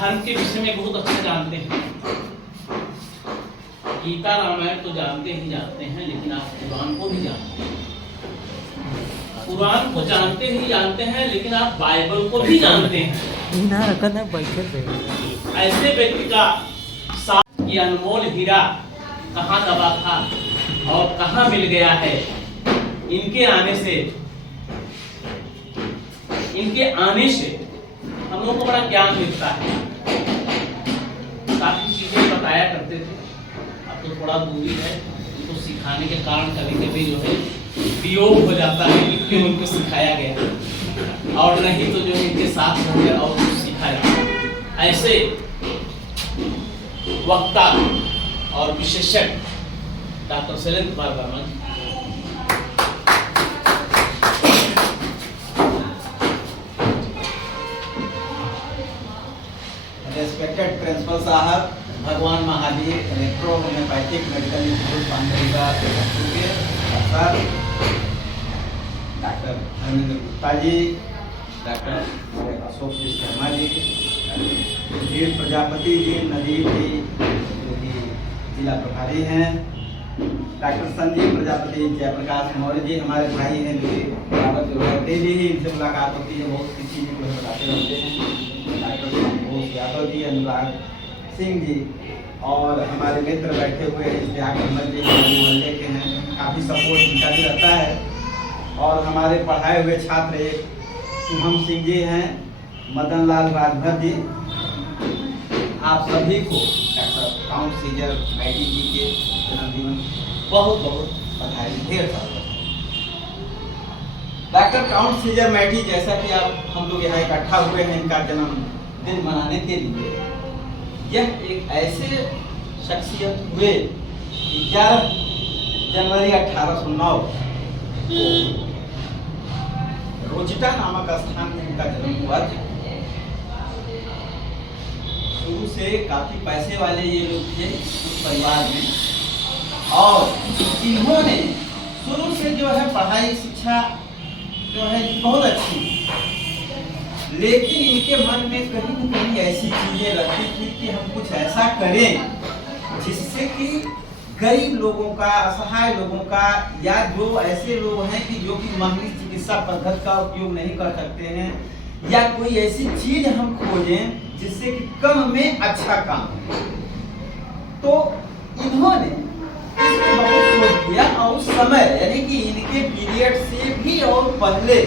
धर्म के विषय में बहुत अच्छा जानते हैं। गीता रामायण तो जानते ही जानते हैं, लेकिन आप कुरान को भी जानते हैं। कुरान को जानते ही जानते हैं, लेकिन आप बाइबल को भी जानते हैं। ऐसे व्यक्ति का ये अनमोल हीरा कहाँ दबा था और कहाँ मिल गया है, इनके आने से हम लोगों को बड़ा ज्ञान मिलता है। काफी चीजें बताया करते थे, अब तो थोड़ा दूरी है, उनको सिखाने के कारण कभी कभी जो है वियोग हो जाता है कि क्यों उनको सिखाया गया, और नहीं तो जो है इनके साथ होकर और कुछ सिखाया। ऐसे वक्ता और विशेषज्ञ doctor Shailendra Kumar Verma ji. Respected principal साहब, Bhagwan Mahavir electro homeopathic medical institute Pandulika sir, doctor Dharmendra Gupta ji, doctor Ashok ji Sharma ji, Veer Prajapati ji, Nadir ji जो कि जिला प्रभारी हैं, डॉक्टर संजीव प्रजापति, जयप्रकाश मौर्य जी हमारे भाई हैं जो कि बराबर जो है डेली ही इनसे मुलाकात होती है, बहुत सी चीज़ें जो है बताते रहते हैं। डॉक्टर संतोष यादव जी, अनुराग सिंह जी और हमारे मित्र बैठे हुए हैं इश्तियाक अहमद जी हमारे मोहल्ले के हैं, काफ़ी सपोर्ट इनका भी रहता है। और हमारे पढ़ाए हुए छात्र एक शुभम सिंह जी हैं, मदन लाल राजभर जी, आप सभी को डॉक्टर काउंट सीजर मैटी जी के जन्मदिन बहुत बहुत बधाई, ढेर सारा। डॉक्टर काउंट सीजर मैटी, जैसा कि आप हम लोग यहाँ इकट्ठा हुए हैं इनका जन्मदिन मनाने के लिए, यह एक ऐसे शख्सियत हुए 11 जनवरी 1809 को रोजिटा नामक स्थान में उनका जन्म हुआ था। शुरू से काफी पैसे वाले ये लोग थे उस परिवार में, और इन्होंने शुरू से जो है पढ़ाई शिक्षा जो है बहुत अच्छी, लेकिन इनके मन में कहीं न कहीं ऐसी चीजें रहती थी कि हम कुछ ऐसा करें जिससे कि गरीब लोगों का, असहाय लोगों का, या जो ऐसे लोग हैं कि जो कि महंगी चिकित्सा पद्धति का उपयोग नहीं कर सकते हैं, या कोई ऐसी चीज हम खोजें जिससे कि कम में अच्छा काम हो। तो इन्होंने बहुत शोध किया, और उस समय यानी कि इनके पीरियड से भी और पहले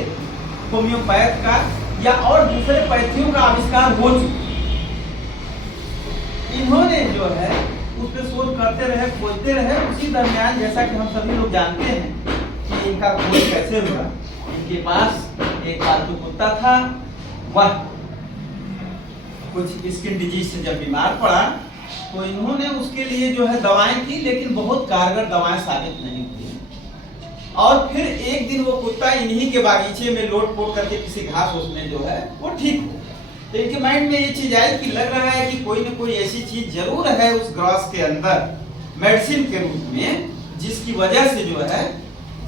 होम्योपैथ का या और दूसरे पैथियों का आविष्कार हो चुका। इन्होंने जो है उस पर शोध करते रहे, खोजते रहे। उसी दरमियान जैसा कि हम सभी लोग जानते हैं कि इनका खोज कैसे हुआ, इनके पास एक पालतू कुत्ता था, वह कुछ स्किन डिजीज से जब बीमार पड़ा तो इन्होंने उसके लिए जो है दवाएं की, लेकिन बहुत कारगर दवाएं साबित नहीं हुई। और फिर एक दिन वो कुत्ता इन्हीं के बागीचे में लोट पोट करके किसी घास उसमें जो है वो ठीक हो, तो इनके माइंड में ये चीज आई कि लग रहा है कि कोई न कोई ऐसी चीज जरूर है उस ग्रास के अंदर मेडिसिन के रूप में, जिसकी वजह से जो है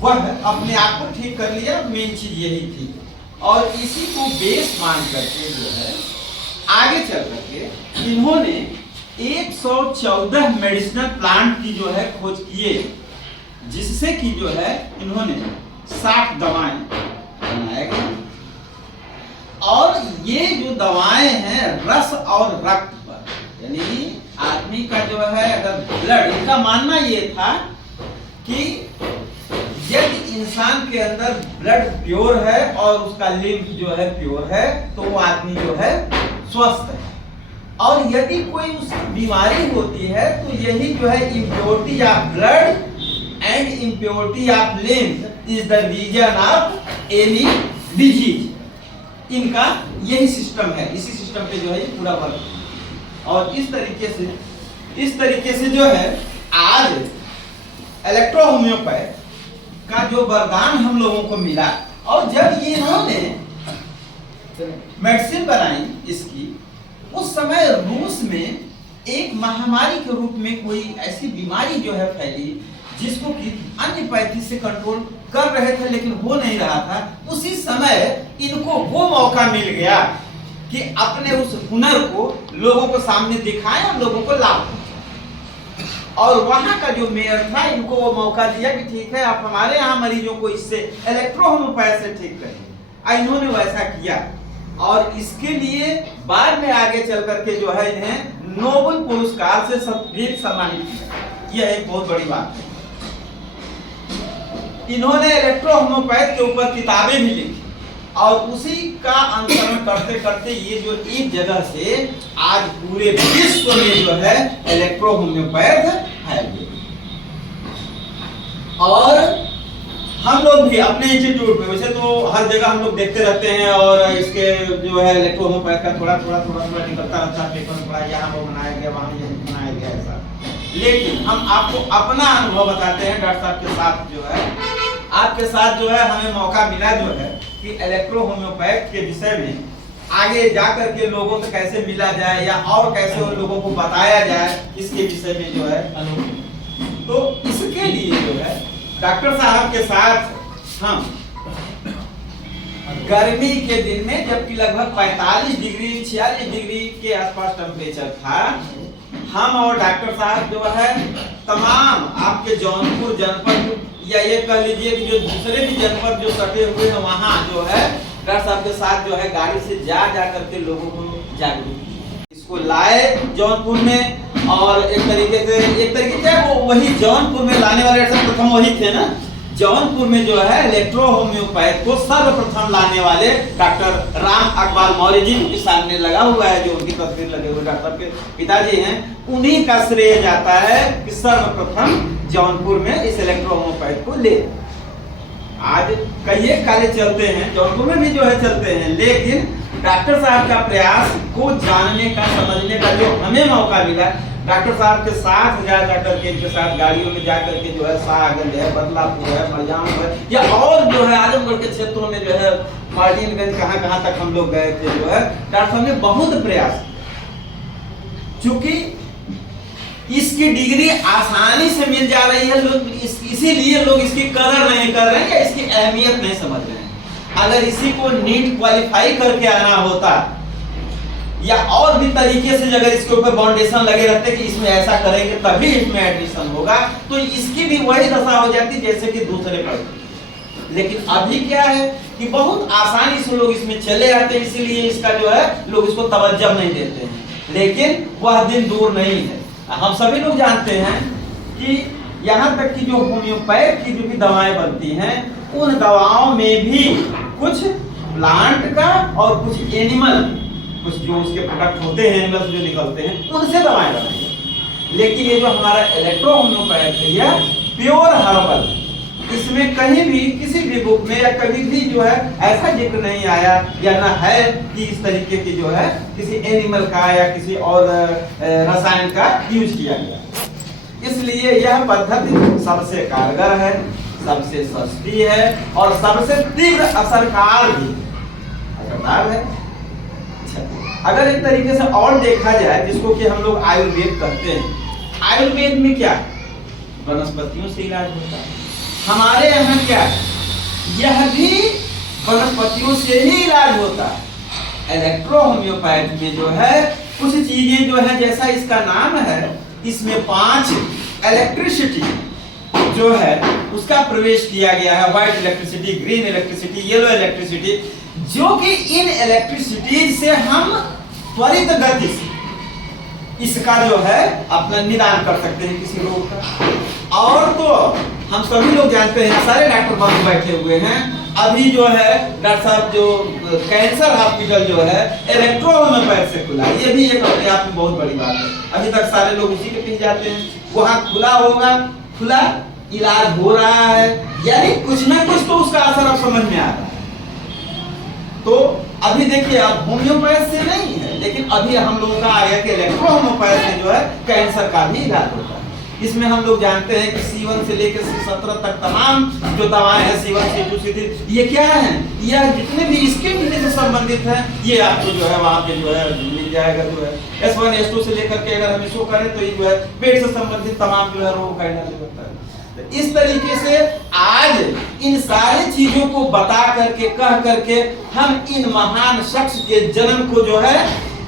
वह अपने आप को ठीक कर लिया। मेन चीज यही थी, और इसी को बेस मान करके जो है आगे चल करके इन्होंने 114 मेडिसिनल प्लांट की जो है खोज किए, जिससे कि जो है इन्होंने 60 दवाएं बनाए गए। और ये जो दवाएं हैं रस और रक्त पर, यानी आदमी का जो है अगर ब्लड, इनका मानना ये था कि यदि इंसान के अंदर ब्लड प्योर है और उसका लिम्फ जो है प्योर है तो वो आदमी जो है स्वस्थ है, और यदि कोई उसकी बीमारी होती है तो यही जो है impurity of blood and impurity of lymph is the region of any disease। इनका यही सिस्टम है, इसी सिस्टम पे जो है ये पूरा वर्क, और इस तरीके से जो है आज इलेक्ट्रो होम्योपैथ का जो वरदान हम लोगों को मिला। और जब ये इन्होंने मेडिसिन बनाई इसकी, उस समय रूस में एक महामारी के रूप में कोई ऐसी बीमारी जो है फैली जिसको कि अन्य पैथी से कंट्रोल कर रहे थे लेकिन हो नहीं रहा था। उसी समय इनको वो मौका मिल गया कि अपने उस हुनर को लोगों को सामने दिखाएं और लोगों को लाभ दें। और वहां का जो मेयर था, इनको वो मौका दिया कि ठीक है, आप हमारे यहाँ मरीजों को इससे इलेक्ट्रोहोम्योपैथ से ठीक करें। इन्होंने वैसा किया और इसके लिए बाद में आगे चल करके जो है इन्हें नोबेल पुरस्कार से भी सम्मानित किया। यह एक बहुत बड़ी बात है। इन्होंने इलेक्ट्रोहोम्योपैथ के ऊपर किताबें भी लिखी और उसी का अनुसरण करते करते ये जो एक जगह से आज पूरे विश्व में जो है इलेक्ट्रोहोम्योपैथ है। और हम लोग भी अपने इंस्टीट्यूट में, वैसे तो हर जगह हम लोग देखते रहते हैं और इसके जो है इलेक्ट्रोहोम्योपैथ का थोड़ा थोड़ा निकलता रहता है पेपर, थोड़ा यहाँ वो बनाया गया, वहाँ ये बनाया गया, ऐसा। लेकिन हम आपको अपना अनुभव बताते हैं डॉक्टर साहब के साथ जो है, आपके साथ जो है हमें मौका मिला जो है कि इलेक्ट्रोहोम्योपैथ के विषय में आगे जाकर के लोगों से कैसे मिला जाए या और कैसे उन लोगों को बताया जाए, इसके विषय में जो है। तो इसके लिए जो है डॉक्टर साहब के साथ हम गर्मी के दिन में, जबकि लगभग 45 डिग्री 46 डिग्री के आसपास टेम्परेचर था, हम और डॉक्टर साहब जो है तमाम आपके जौनपुर जनपद या ये कह लीजिए कि जो दूसरे भी जनपद जो सटे हुए हैं, वहाँ जो है डॉक्टर साहब के साथ जो है गाड़ी से जा करके लोगों को जागरूक किया, इसको लाए जौनपुर में। और एक तरीके से वो वही जौनपुर में लाने वाले प्रथम वही थे ना। जौनपुर में जो है इलेक्ट्रोहोम्योपैथ को सर्वप्रथम लाने वाले डॉक्टर राम अकबाल मौर्य जी के सामने लगा हुआ है, जो उनकी तस्वीर लगे हुए डॉक्टर के पिताजी हैं, उन्हीं का श्रेय जाता है कि सर्वप्रथम जौनपुर में इस इलेक्ट्रोहोम्योपैथ को ले। आज कई कॉलेज चलते हैं, जौनपुर में भी जो है चलते हैं, लेकिन डॉक्टर साहब का प्रयास को जानने का, समझने का जो हमें मौका मिला, डॉक्टर साहब के साथ जा करके, इनके साथ गाड़ियों में जा करके जो है शाहगंज है, बदलापुर है, मलजाम है, या और जो है आजमगढ़ के क्षेत्रों में जो है मार्टिनगंज, कहाँ तक हम लोग गए थे, जो है डॉक्टर साहब ने बहुत प्रयास किया। चूंकि इसकी डिग्री आसानी से मिल जा रही है, लोग इसीलिए लोग इसकी कदर नहीं कर रहे हैं या इसकी अहमियत नहीं समझ रहे हैं। अगर इसी को नीट क्वालिफाई करके आना होता या और भी तरीके से अगर इसके ऊपर फाउंडेशन लगे रहते कि इसमें ऐसा करेंगे तभी इसमें एडमिशन होगा, तो इसकी भी वही दशा हो जाती जैसे कि दूसरे पढ़ते। लेकिन अभी क्या है कि बहुत आसानी से लोग इसमें चले आते हैं, इसीलिए इसका जो है लोग इसको तवज्जो नहीं देते हैं। लेकिन वह दिन दूर नहीं है। हम सभी लोग जानते हैं कि यहाँ तक कि जो होम्योपैथ की जो भी दवाएं बनती हैं, उन दवाओं में भी कुछ प्लांट का और कुछ एनिमल, कुछ जो उसके प्रोडक्ट होते हैं एनिमल्स जो निकलते हैं, उनसे दवाएं बनाई जाती। लेकिन ये जो हमारा इलेक्ट्रोहोम्योपैथ है यह प्योर हर्बल, इसमें कहीं भी किसी भी बुक में या कभी भी जो है ऐसा जिक्र नहीं आया या ना है कि इस तरीके की जो है किसी एनिमल का या किसी और रसायन का यूज किया गया। इसलिए यह पद्धति सबसे कारगर है, सबसे सस्ती है और सबसे तीव्र असरकार भी है। अगर एक तरीके से और देखा जाए, जिसको कि हम लोग आयुर्वेद कहते हैं, आयुर्वेद में क्या वनस्पतियों से इलाज होता है। हमारे यहाँ क्या है, यह भी वनस्पतियों से ही इलाज होता है। इलेक्ट्रोहोम्योपैथ में जो है कुछ चीजें जो है, जैसा इसका नाम है, इसमें 5 इलेक्ट्रिसिटी जो है उसका प्रवेश किया गया है। White electricity, green electricity, yellow electricity, जो कि इन इलेक्ट्रिसिटीज से हम त्वरित गति से इसका जो है अपना निदान कर सकते हैं किसी रोग का। और तो हम सभी लोग जानते हैं, सारे डॉक्टर बंद बैठे हुए हैं, अभी जो है डॉक्टर साहब जो कैंसर हॉस्पिटल जो है इलेक्ट्रोहोम्योपैथ से खुला, ये भी एक अपने आप में बहुत बड़ी बात है। अभी तक सारे लोग उसी के पीछे जाते हैं, वहां खुला होगा, खुला इलाज हो रहा है, यानी कुछ ना कुछ तो उसका असर अब समझ में आ रहा है। तो अभी देखिए, अब होम्योपैथ से नहीं है, लेकिन अभी हम लोगों का आ गया कि इलेक्ट्रोहोम्योपैथ से जो है कैंसर का भी इलाज होता है। इसमें हम लोग जानते हैं कि C1 से लेकर C17 तक तमाम जो दवाएं हैं, C1 C2 C3, ये क्या है, यह जितने भी स्किन डिजीज से संबंधित है, ये आपको जो है वहाँ पे जो है मिल जाएगा। जो है S1 S2 से लेकर के अगर हम इसको करें तो ये जो है पेट से संबंधित तमाम जो है रोग का इलाज होता है। इस तरीके से आज इन सारी चीजों को बता करके कह करके हम इन महान शख्स के जन्म को जो है,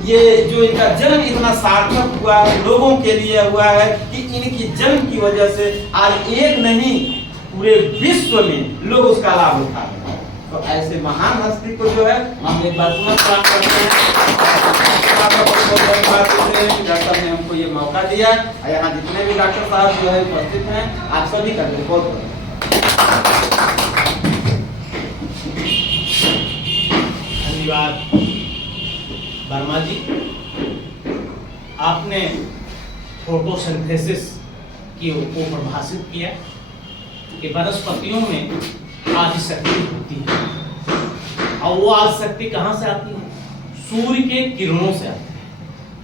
ये जो इनका जन्म इतना सार्थक हुआ है, लोगों के लिए हुआ है कि इनकी जन्म की वजह से आज एक नहीं पूरे विश्व में लोग उसका लाभ उठा रहे हैं। तो ऐसे महान हस्ती को जो है हम एक बार पुनः प्रणाम करते हैं। डॉक्टर ने हमको ये मौका दिया, यहाँ जितने भी डॉक्टर साहब जो है उपस्थित हैं, आप सभी का बहुत धन्यवाद वर्मा जी। आपने फोटोसिंथेसिस की को परिभाषित किया कि वनस्पतियों में आदि शक्ति होती है, और वो आदि शक्ति कहाँ से आती है? सूर्य के किरणों से आती है।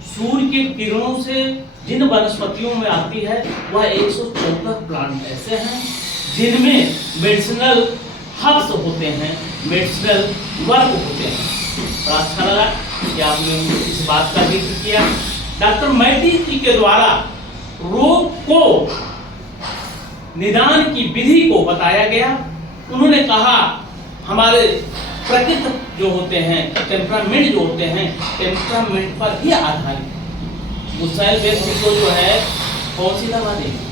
सूर्य के किरणों से जिन वनस्पतियों में आती है वह 114 प्लांट ऐसे हैं जिनमें मेडिसिनल हर्ब्स होते हैं, मेडिसिनल वर्क होते हैं। बड़ा अच्छा लगा कि आपने इस बात का जिक्र किया। डॉक्टर मैटी जी के द्वारा रोग को निदान की विधि को बताया गया। उन्होंने कहा हमारे प्रकृति जो होते हैं, टेम्परामेंट जो होते हैं, टेम्परामेंट पर ही आधारित। गुस्सैल व्यक्ति को जो है कौन सी दवा देंगे?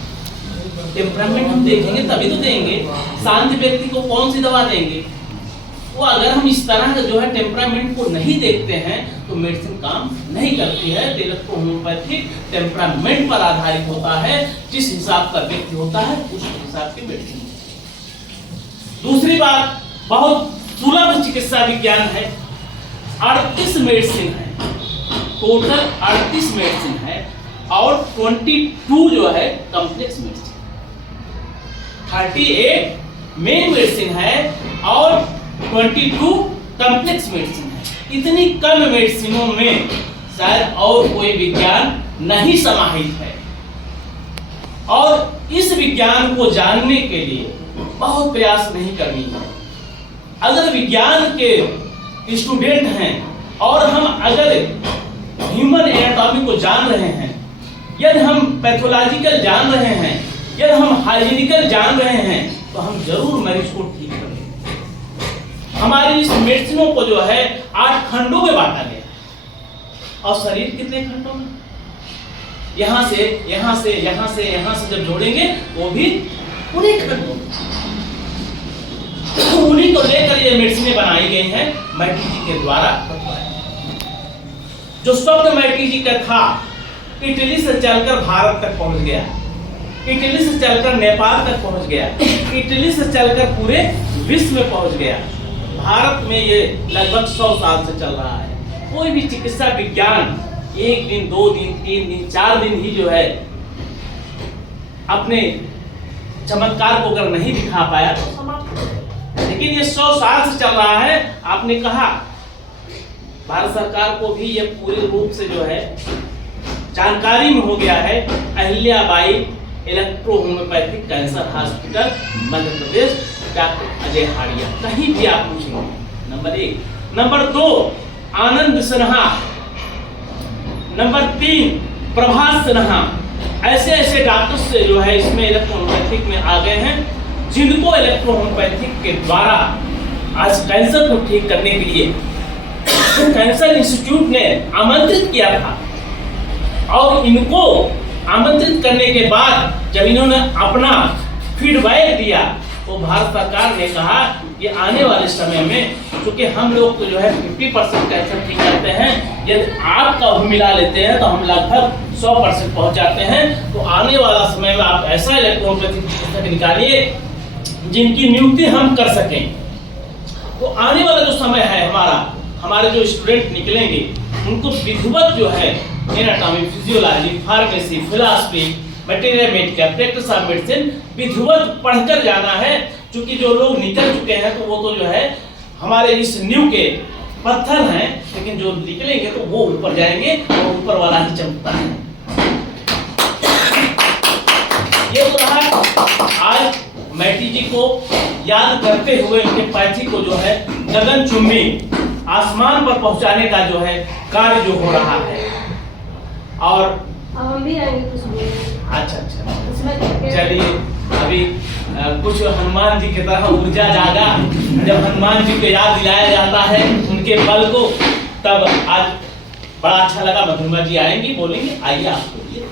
टेम्परामेंट हम देखेंगे तभी तो देंगे। शांत व्यक्ति को कौन सी दवा देंगे? वो अगर हम इस तरह का जो है टेम्परामेंट को नहीं देखते हैं तो मेडिसिन काम नहीं करती है। इलेक्ट्रो होम्योपैथिक टेम्परामेंट पर आधारित होता है। जिस हिसाब का व्यक्ति होता है उस हिसाब की मेडिसिन। दूसरी बात, बहुत सुलभ चिकित्सा विज्ञान है। 38 मेडिसिन है, टोटल 38 मेडिसिन है, और 22 जो है कॉम्प्लेक्स मेडिसिन। 38 मेन मेडिसिन है और 22 कॉम्प्लेक्स मेडिसिन है। इतनी कम मेडिसिनों में शायद और कोई विज्ञान नहीं समाहित है। और इस विज्ञान को जानने के लिए बहुत प्रयास नहीं करनी है। अगर विज्ञान के स्टूडेंट हैं और हम अगर ह्यूमन एनाटॉमी को जान रहे हैं, यदि हम पैथोलॉजिकल जान रहे हैं, यदि हम हाइजीनिकल जान रहे हैं, तो हम जरूर मरीज को ठीक करेंगे। हमारी इस मेडिसिनों को जो है 8 खंडों में बांटा गया। और शरीर कितने खंडों में? यहाँ से यहाँ से यहाँ से यहाँ से जब जोड़ेंगे वो भी उन्हीं खंडों में। उन्हीं को लेकर ये मेडिसिनें बनाई गई हैं मैटी जी के द्वारा। जो स्वप्न मैटी जी का था, इटली से चलकर भारत तक पहुंच गया, इटली से चलकर नेपाल तक पहुंच गया, इटली से चलकर पूरे विश्व में पहुंच गया। भारत में ये लगभग 100 साल से चल रहा है। कोई भी चिकित्सा विज्ञान 1 दिन 2 दिन 3 दिन 4 दिन ही जो है अपने चमत्कार को अगर नहीं दिखा पाया तो समाप्त हो जाएगा। लेकिन ये 100 साल से चल रहा है। आपने कहा भारत सरकार को भी ये पूरे रूप से जो है जानकारी में हो गया है। Ahilyabai electro homeopathic cancer hospital Madhya Pradesh, doctor Ajay Hadiya, कहीं भी आप पूछेंगे। Number 1। Number 2 Anand Sinha, number 3 Prabhat Sinha. ऐसे ऐसे डॉक्टर से जो है इसमें इलेक्ट्रो होम्योपैथिक में आ गए हैं, जिनको इलेक्ट्रो होम्योपैथिक के द्वारा आज कैंसर को ठीक करने के लिए कैंसर इंस्टीट्यूट ने आमंत्रित किया था। और इनको आमंत्रित करने के बाद जब इन्होंने अपना फीडबैक दिया तो भारत सरकार ने कहा कि आने वाले समय में, क्योंकि हम लोग तो जो है 50% कैंसर ठीक करते हैं, यदि आपका मिला लेते हैं तो हम लगभग 100% पहुंच जाते हैं। तो आने वाला समय में आप ऐसा इलेक्ट्रोपैथिक चिकित्सक निकालिए जिनकी नियुक्ति हम कर सकें। तो आने वाला जो समय है हमारे जो स्टूडेंट निकलेंगे उनको विधिवत जो है anatomy, physiology, pharmacy, philosophy, material medical, practice of medicine विधिवत पढ़कर जाना है। क्योंकि जो लोग निकल चुके हैं तो वो तो जो है हमारे इस नींव के पत्थर हैं, लेकिन जो निकलेंगे तो वो ऊपर जाएंगे और ऊपर वाला ही चमकता है। ये तो रहा आज मैटी जी को याद करते हुए उनके पैथी को जो है गगनचुंबी आसमान पर पहुंचाने का जो है कार्य जो हो रहा है। और अब हम भी आएंगे कुछ अच्छा अच्छा, उसमें करके चलिए अभी कुछ हनुमान जी की तरह ऊर्जा जागा जब हनुमान जी को याद दिलाया जाता है उनके बल को, तब आज बड़ा अच्छा लगा। मधुरमा जी आएंगी, बोलेंगे, आइए आप बोलिए।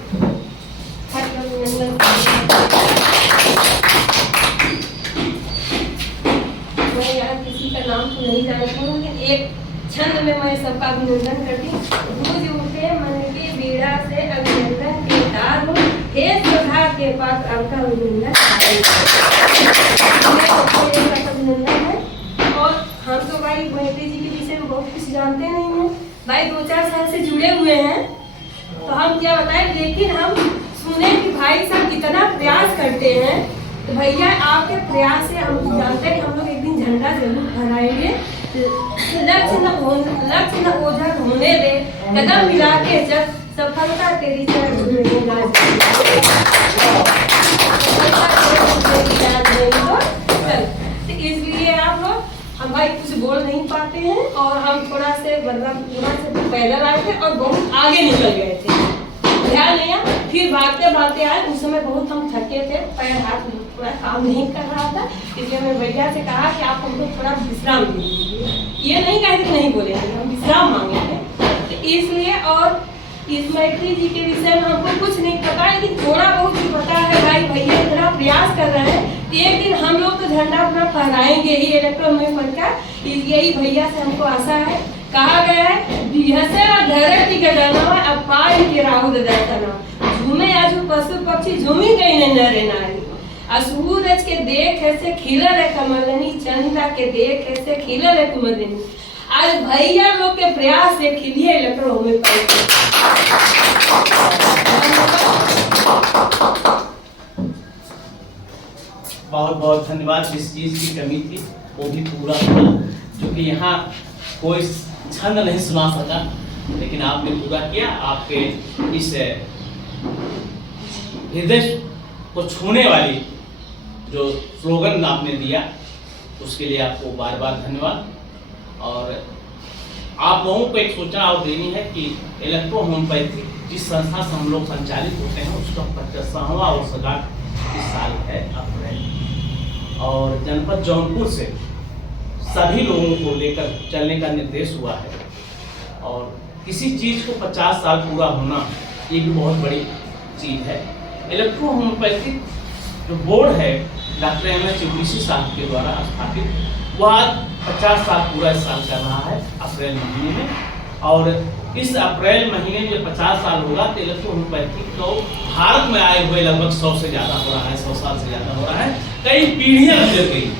मैं यहाँ किसी का नाम तो नहीं जानती हूँ, लेकिन एक छंद में मैं सबका अभिनंदन करती हूँ। गूंज उठे मन की बीड़ा से अभिनंदन के दाद, हे सुधा के पास आपका अभिनंदन अभिनंदन है। और हम तो भाई महती जी के विषय में बहुत कुछ जानते नहीं हैं भाई, 2-4 साल से जुड़े हुए हैं, तो हम क्या बताएं। लेकिन हम सुने कि भाई साहब कितना प्रयास करते हैं, तो भैया आपके प्रयास से हम जानते हैं कि हम लोग एक दिन झंडा जरूर फहराएंगे। लक्ष्य न ओझल होने दे, कदम मिला के जब सफलता तेरी इसलिए आप लोग, हम भाई कुछ बोल नहीं पाते हैं और हम थोड़ा से पैदल आए थे और बहुत आगे निकल गए थे, ध्यान नहीं आया। फिर भागते भागते आए, उस समय बहुत हम थके थे, पैर हाथ पूरा काम नहीं कर रहा था, इसलिए मैं भैया से कहा कि आप हमको थोड़ा विश्राम दे दीजिए। ये नहीं कहे कि नहीं बोले, हम विश्राम मांगे थे, तो इसलिए। और इस मैत्री जी के विषय में हमको कुछ नहीं पता, लेकिन थोड़ा बहुत ही पता है भाई, भैया इतना प्रयास कर रहे हैं, एक दिन हम लोग तो झंडा अपना फहराएंगे ही इलेक्ट्रॉन में पढ़कर। यही भैया से हमको आशा है। कहा गया है बिहसे और धरती के गनवा अपार के राहुल दर्शना, झूमे आज पशु पक्षी झूमी गई ने नरे नारी, सूरज के देख ऐसे खिलल है कमलनी, चंदा के देख ऐसे खिलल है कुमदनी। आज भैया लोग के प्रयास से खिलिए इलेक्ट्रॉन में पढ़। बहुत बहुत धन्यवाद। जिस चीज की कमी थी वो भी पूरा हुआ, क्योंकि यहाँ कोई छंद नहीं सुना सका, लेकिन आपने पूरा किया। आपके इस हृदय को छूने वाली जो स्लोगन आपने दिया, उसके लिए आपको बार बार धन्यवाद। और आप लोगों को एक सूचना और देनी है कि इलेक्ट्रो होम्योपैथी जिस संस्था से हम लोग संचालित होते हैं, उसका 50वां वर्षगांठ इस साल है अप्रैल, और जनपद जौनपुर से सभी लोगों को लेकर चलने का निर्देश हुआ है। और किसी चीज़ को 50 साल पूरा होना ये भी बहुत बड़ी चीज़ है। इलेक्ट्रो होम्योपैथी जो बोर्ड है डॉक्टर M.H. उड़ीसी साहब के द्वारा स्थापित, वह आज 50 साल पूरा इस साल कर रहा है अप्रैल महीने में। और इस अप्रैल महीने में 50 साल होगा तो इलेक्ट्रो होम्योपैथी को भारत में आए हुए लगभग 100 से ज़्यादा हो रहा है, 100 साल से ज़्यादा हो रहा है। कई पीढ़ियाँ गुजर गई,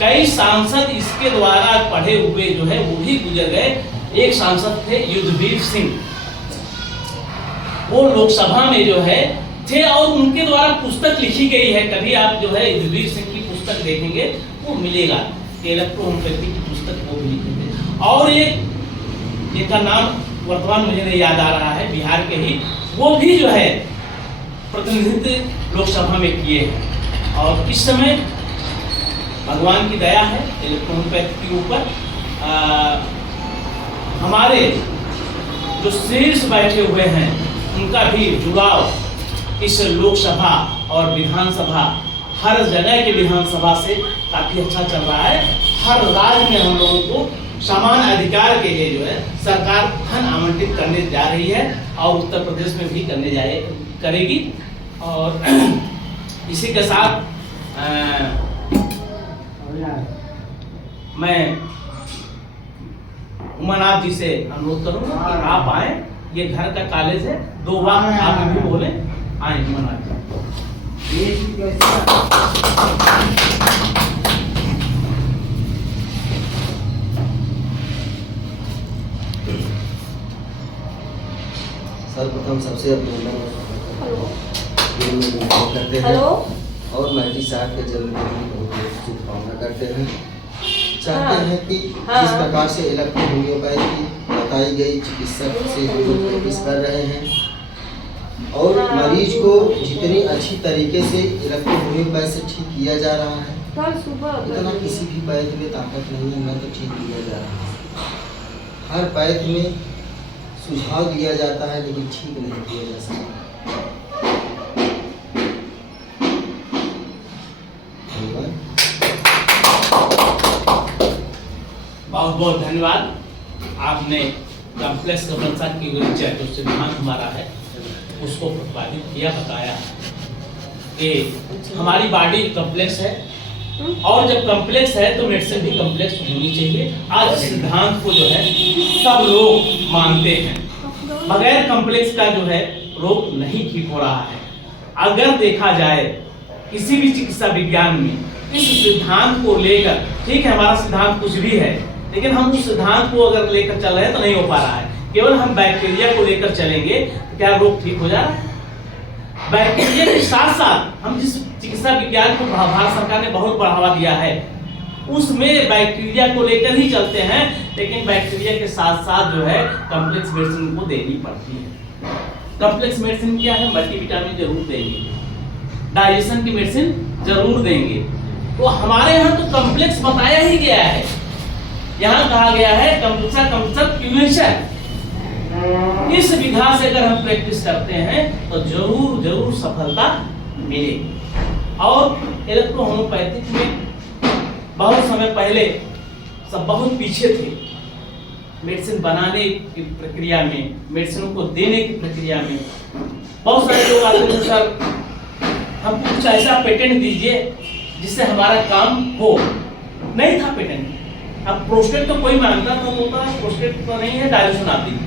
कई सांसद इसके द्वारा पढ़े हुए जो है वो भी गुजर गए। एक सांसद थे युद्धवीर सिंह, वो लोकसभा में जो है थे, और उनके द्वारा पुस्तक लिखी गई है। कभी आप जो है युद्धवीर सिंह की पुस्तक देखेंगे वो मिलेगा, इलेक्ट्रो होम्योपैथी की पुस्तक वो भी लिखेंगे। और एक जिनका नाम वर्तमान मुझे नहीं याद आ रहा है, बिहार के ही, वो भी जो है प्रतिनिधित्व लोकसभा में किए हैं। और इस समय भगवान की दया है इलेक्ट्रो होम्योपैथी के ऊपर। हमारे जो शीर्ष बैठे हुए हैं उनका भी जुड़ाव इस लोकसभा और विधानसभा, हर जगह के विधानसभा से काफ़ी अच्छा चल रहा है। हर राज्य में हम लोगों को समान अधिकार के लिए जो है सरकार धन आवंटित करने जा रही है, और उत्तर प्रदेश में भी करेगी। और इसी के साथ मैं उमानाथ जी से अनुरोध करूंगा कि आप आए, ये घर का कॉलेज है, 2 बार आप भी बोले, आए उमानाथ जी। सर्वप्रथम सबसे अभिनंदन करते हैं और महती साहब के जन्मदिन की बहुत शुभकामना करते हैं। चाहते हैं कि जिस प्रकार से इलेक्ट्रो होम्योपैथी बताई गई चिकित्सक से जो लोग प्रैक्टिस कर रहे हैं और मरीज को जितनी अच्छी तरीके से इलेक्ट्रो होम्योपैथी से ठीक किया जा रहा है, इतना किसी भी वैद्य में ताकत नहीं है, न तो ठीक किया जा रहा है। हर वैद्य में सुझाव दिया जाता है लेकिन ठीक नहीं किया जा सकता। बहुत बहुत धन्यवाद। आपने कॉम्प्लेक्स गवर्नेंस की जो सिद्धांत हमारा है उसको प्रतिपादित किया, बताया कि हमारी बॉडी कॉम्प्लेक्स है और जब कॉम्प्लेक्स है तो मेडिसिन भी कॉम्प्लेक्स होनी चाहिए। आज सिद्धांत को जो है सब लोग मानते हैं, बगैर कॉम्प्लेक्स का जो है रोग नहीं ठीक हो रहा है। अगर देखा जाए किसी भी चिकित्सा विज्ञान में इस सिद्धांत को लेकर, ठीक है हमारा सिद्धांत कुछ भी है, लेकिन हम उस सिद्धांत को अगर लेकर चल रहे हैं तो नहीं हो पा रहा है। केवल हम बैक्टीरिया को लेकर चलेंगे तो क्या रोग ठीक हो जा रहा है? बैक्टीरिया के साथ साथ हम जिस चिकित्सा विज्ञान को भारत सरकार ने बहुत बढ़ावा दिया है उसमें बैक्टीरिया को लेकर ही चलते हैं, लेकिन बैक्टीरिया के साथ साथ जो है कॉम्प्लेक्स मेडिसिन को देनी पड़ती है। कॉम्प्लेक्स मेडिसिन क्या है? मल्टीविटामिन जरूर देंगे, डाइजेशन की मेडिसिन जरूर देंगे। तो हमारे यहाँ तो कॉम्प्लेक्स बताया ही गया है, यहाँ कहा गया है कंप्यूलेशन। इस विधा से अगर हम प्रैक्टिस करते हैं तो जरूर जरूर सफलता मिलेगी। और इलेक्ट्रो होम्योपैथिक में बहुत समय पहले सब बहुत पीछे थे, मेडिसिन बनाने की प्रक्रिया में, मेडिसिन को देने की प्रक्रिया में। बहुत सारे लोग आते हैं सर हम कुछ ऐसा पेटेंट दीजिए जिससे हमारा काम हो। नहीं था पेटेंट। अब प्रोस्टेट तो कोई मांगता था, होता है प्रोस्टेट तो नहीं है, डायलिसिस आती है,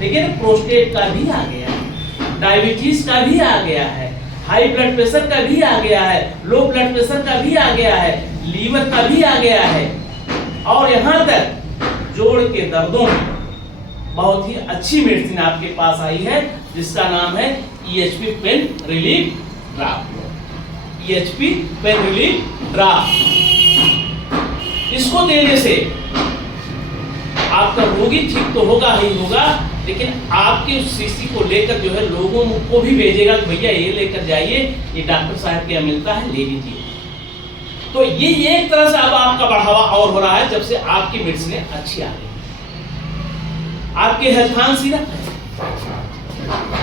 लेकिन प्रोस्टेट का भी आ गया है, डायबिटीज का भी आ गया है, हाई ब्लड प्रेशर का भी आ गया है, लो ब्लड प्रेशर का भी आ गया है, लीवर का भी आ गया है, और यहाँ तक जोड़ के दर्दों में बहुत ही अच्छी मेडिसिन आपके पास आई है जिसका नाम है EHP pain relief draft. EHP pain relief draft, इसको देने से आपका रोगी ठीक तो होगा ही होगा, लेकिन आपके उस शीशी को लेकर जो है लोगों को भी भेजेगा कि भैया ये लेकर जाइए, ये डॉक्टर साहब के यहाँ मिलता है, ले लीजिए। तो ये एक तरह से अब आपका बढ़ावा और हो रहा है जब से आपकी मेडिसिन अच्छी आ गई। आपके हेल्थान सिरप है,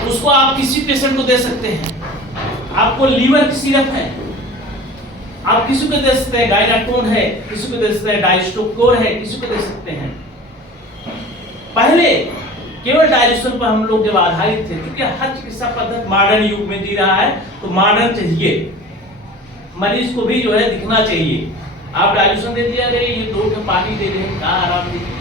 उसको आप किसी पेशेंट को दे सकते हैं। आपको लीवर की सिरप है, आप किसी को दे सकते हैं। गाइनाटोन है, किसी को दे सकते हैं। डाइस्टोकोर है, किसी को दे सकते हैं। पहले केवल डाइजेशन पर हम लोग जब आधारित थे, क्योंकि हर चिकित्सा पद्धति मॉडर्न युग में जी रहा है तो मॉडर्न चाहिए, मरीज को भी जो है दिखना चाहिए। आप डाइजेशन दे दिया, अरे ये 2 ढक्कन पानी दे दें, कहाँ आराम देंगे?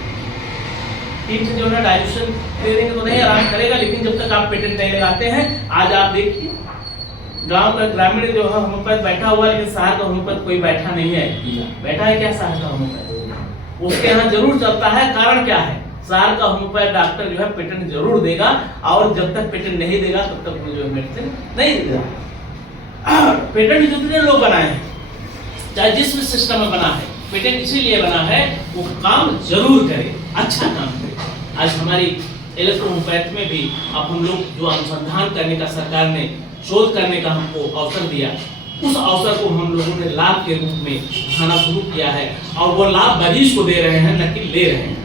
ठीक से जो है डाइजेशन दे देंगे तो नहीं आराम करेगा, लेकिन जब तक आप पेटेंट नहीं लगाते हैं। आज आप देखिए गांव का ग्रामीण जो है होम्योपैथ बैठा हुआ है, लेकिन शहर का होम्योपैथ कोई बैठा नहीं है। बैठा है क्या शहर का होम्योपैथ? उसके यहाँ जरूर चलता है। कारण क्या है? शहर का होम्योपैथ डॉक्टर जो है पेटेंट जरूर देगा, और जब तक पेटेंट नहीं देगा तब तक वो जो है मेडिसिन नहीं देगा। पेटेंट जितने लोग बनाए हैं, चाहे जिस भी सिस्टम में बना है, पेटेंट इसीलिए बना है वो काम जरूर करे, अच्छा काम करे। आज हमारी इलेक्ट्रो होम्योपैथ में भी अब हम लोग जो अनुसंधान करने का सरकार ने, शोध करने का हमको अवसर दिया, उस अवसर को हम लोगों ने लाभ के रूप में उठाना शुरू किया है, और वो लाभ मरीज को दे रहे हैं, न कि ले रहे हैं।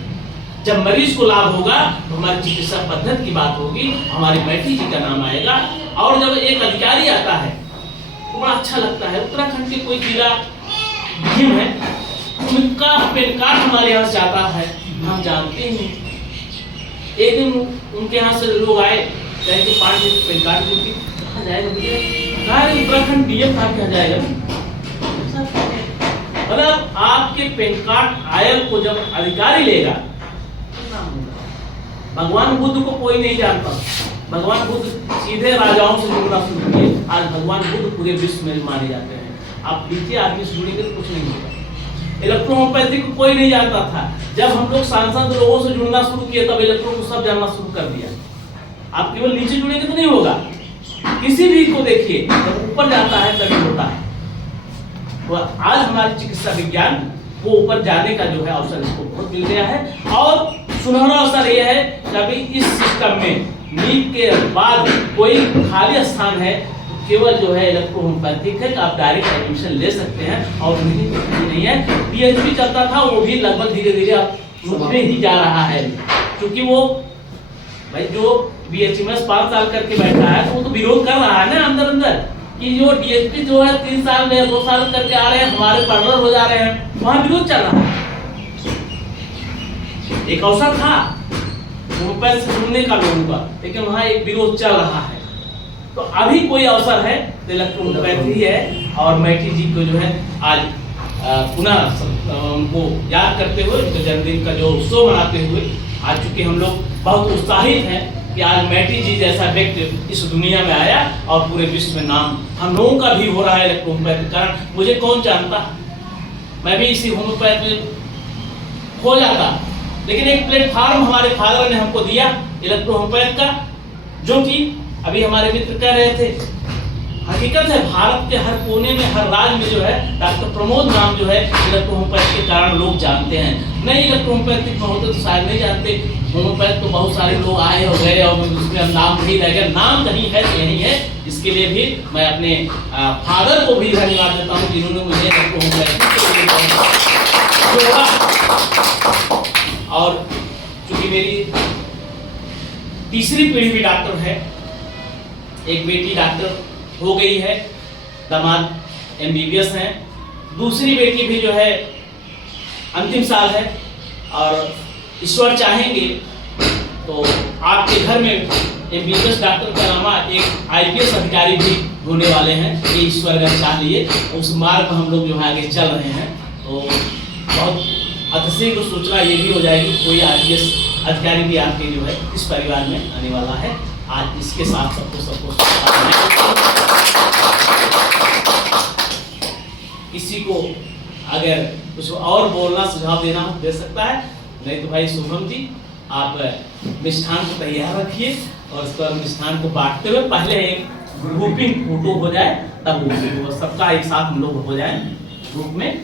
जब मरीज को लाभ होगा तो हमारी चिकित्सा पद्धति की बात होगी, हमारी मैठी जी का नाम आएगा। और जब एक अधिकारी आता है तो बड़ा अच्छा लगता है। उत्तराखंड के कोई जिला भीम है, उनका पेन कार्ड हमारे यहाँ से आता है, हम जानते हैं। एक दिन उनके यहाँ से लोग आए, कहे कि 5 दिन पेन कार्ड देंगे, कहाँ जाएगा? उत्तराखंड DM था, क्या जाएगा? मतलब आपके पेन कार्ड आयल को जब अधिकारी लेगा, भगवान बुद्ध को कोई नहीं जानता। भगवान बुद्ध सीधे राजाओं से जुड़ना शुरू किए। आज भगवान बुद्ध पूरे विश्व में माने जाते हैं। आप बीते आदमी से जुड़ेंगे तो कुछ नहीं होगा। इलेक्ट्रो होम्योपैथी को कोई नहीं जानता था। जब हम लोग सांसद लोगों से जुड़ना शुरू किए तब इलेक्ट्रो को सब जानना शुरू कर दिया। आप केवल नीचे जुड़ेंगे तो नहीं होगा। किसी भी को देखिए, जब ऊपर जाता है तभी होता है। तो आज हमारी चिकित्सा विज्ञान वो ऊपर जाने का जो है अवसर इसको बहुत मिल गया है। और सुनहरा अवसर यह है कि अभी इस सिस्टम में नीट के बाद कोई खाली स्थान है तो केवल जो है इलेक्ट्रो होम्योपैथिक है कि आप डायरेक्ट एडमिशन ले सकते हैं, और नहीं है। PhD चलता था, वो भी लगभग धीरे धीरे अब रुकने ही जा रहा है, क्योंकि वो भाई जो BHMS 5 साल करके बैठा है तो वो तो विरोध कर रहा है ना अंदर अंदर कि जो DHP जो है 3 साल में 2 साल करके आ रहे हैं, हमारे पार्टनर हो जा रहे हैं, वहाँ विरोध चल रहा है। एक अवसर था होम्योपैथ से जुड़ने का लोगों का, लेकिन वहाँ एक विरोध चल रहा है। तो अभी कोई अवसर है तो इलेक्ट्रोहोम्योपैथी है, और मैटी जी को जो है आज पुनः उनको याद करते हुए उनके जन्मदिन का जो उत्सव मनाते हुए आज चूंकि हम लोग बहुत उत्साहित हैं कि आज मैटी जी जैसा व्यक्ति इस दुनिया में आया और पूरे विश्व में नाम हम लोगों का भी हो रहा है इलेक्ट्रोहोम्योपैथ के कारण। मुझे कौन जानता, मैं भी इसी होम्योपैथ में हो जाता, लेकिन एक प्लेटफार्म हमारे फादर ने हमको दिया इलेक्ट्रोहोम्योपैथ का, जो कि अभी हमारे मित्र कह रहे थे। हकीकत है भारत के हर कोने में, हर राज्य में जो है डॉक्टर प्रमोद नाम जो है इलेक्ट्रोहोम्योपैथ के कारण लोग जानते हैं। नहीं इलेक्ट्रोहोम्योपैथिक में होते तो शायद नहीं जानते। होम्योपैथ तो बहुत सारे लोग आए और गए और उसमें नाम नहीं रह गया, नाम कहीं है तो यही है। इसके लिए भी मैं अपने फादर को भी धन्यवाद देता हूँ जिन्होंने मुझे जोड़ा। और चूंकि मेरी तीसरी पीढ़ी भी डॉक्टर है, एक बेटी डॉक्टर हो गई है, दामाद MBBS हैं, दूसरी बेटी भी जो है अंतिम साल है, और ईश्वर चाहेंगे तो आपके घर में MBBS डॉक्टर के अलावा एक IPS अधिकारी भी होने वाले हैं। ये ईश्वर अगर चाह लिए उस मार्ग पर हम लोग जो है आगे चल रहे हैं। तो बहुत अतिशीघ्र सूचना ये भी हो जाएगी, कोई IPS अधिकारी भी आपके जो है इस परिवार में आने वाला है। आज इसके साथ सबको किसी को अगर कुछ और बोलना सुझाव देना हो दे सकता है, नहीं तो भाई शुभम जी आप मिष्ठान को तैयार रखिए और उस पर मिष्ठान को बांटते हुए पहले एक ग्रुपिंग फोटो हो जाए, तब वो सबका एक साथ हम लोग हो जाए ग्रुप में।